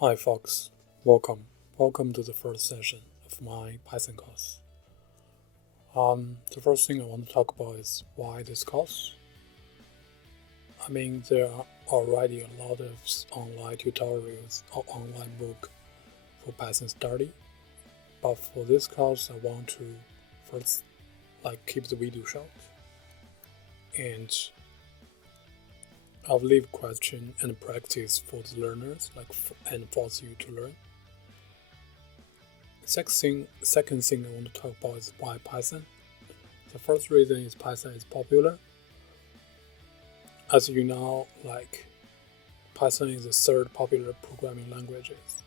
Hi folks, welcome to the first session of my Python course. The first thing I want to talk about is why this course. There are already a lot of online tutorials or online book for Python study, but for this course I want to first keep the video short, and I'll leave question and practice for the learners, and force you to learn. Second thing I want to talk about is why Python. The first reason is Python is popular. As you know, Python is the third popular programming languages,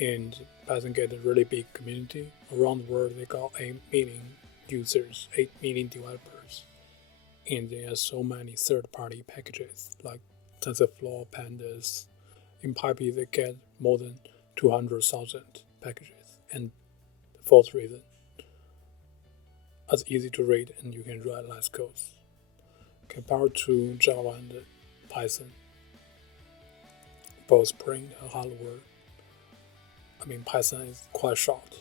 and Python get a really big community around the world. They got 8 million users, 8 million developers, and there are so many third-party packages like TensorFlow, Pandas. In Python, they get more than 200,000 packages. And the fourth reason, it's easy to read and you can write less code. Compared to Java and Python, both print and hello world, Python is quite short.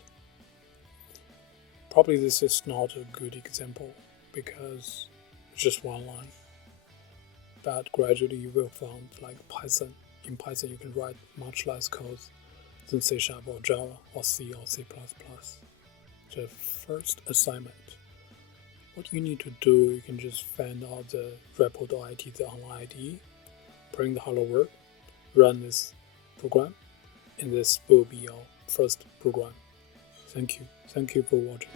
Probably this is not a good example because it's just one line. But gradually you will find in Python you can write much less code than C# or Java or C or C++. The first assignment, what you need to do, you can just find out the repo.it, the online IDE, print the hello world, run this program, and this will be your first program. Thank you for watching.